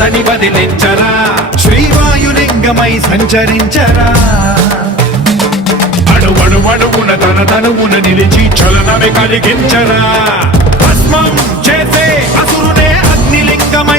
అతని వదిలించరా శ్రీవాయులింగమై సంచరించరా అణువణువున తన తనువున నిలిచి చలనమే కలిగించరా భస్మం చేసే అసురునే అగ్నిలింగమై